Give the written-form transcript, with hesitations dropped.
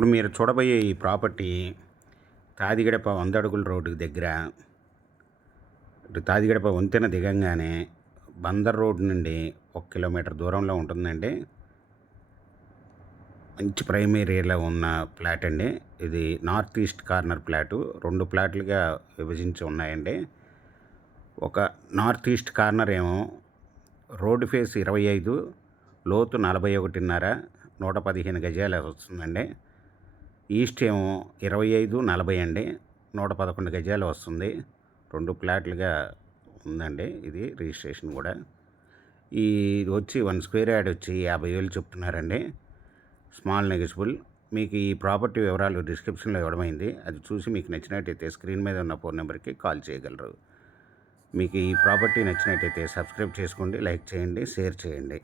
ఇప్పుడు మీరు చూడబోయే ఈ ప్రాపర్టీ తాదిగడప 100 అడుగుల రోడ్డు దగ్గర, తాదిగడప వంతెన దిగంగానే బందర్ రోడ్ నుండి 1 కిలోమీటర్ దూరంలో ఉంటుందండి. మంచి ప్రైమ్ ఏరియాలో ఉన్న ఫ్లాట్ అండి. ఇది నార్త్ ఈస్ట్ కార్నర్ ఫ్లాటు. 2 ఫ్లాట్లుగా విభజించి ఉన్నాయండి. ఒక నార్త్ ఈస్ట్ కార్నర్ ఏమో రోడ్డు ఫేస్ 25, లోతు 41.5, 115 గజాలు వస్తుందండి. ఈస్ట్ ఏమో 25, 40 అండి, 111 గజాలు వస్తుంది. 2 ఫ్లాట్లుగా ఉందండి. ఇది రిజిస్ట్రేషన్ కూడా. ఇది వచ్చి 1 స్క్వేర్ యార్డ్ వచ్చి 50,000 చెప్తున్నారండి. Small negotiable. మీకు ఈ ప్రాపర్టీ వివరాలు డిస్క్రిప్షన్లో ఇవ్వడమైంది. అది చూసి మీకు నచ్చినట్టయితే స్క్రీన్ మీద ఉన్న ఫోన్ నెంబర్కి కాల్ చేయగలరు. మీకు ఈ ప్రాపర్టీ నచ్చినట్టయితే సబ్స్క్రైబ్ చేసుకోండి, లైక్ చేయండి, షేర్ చేయండి.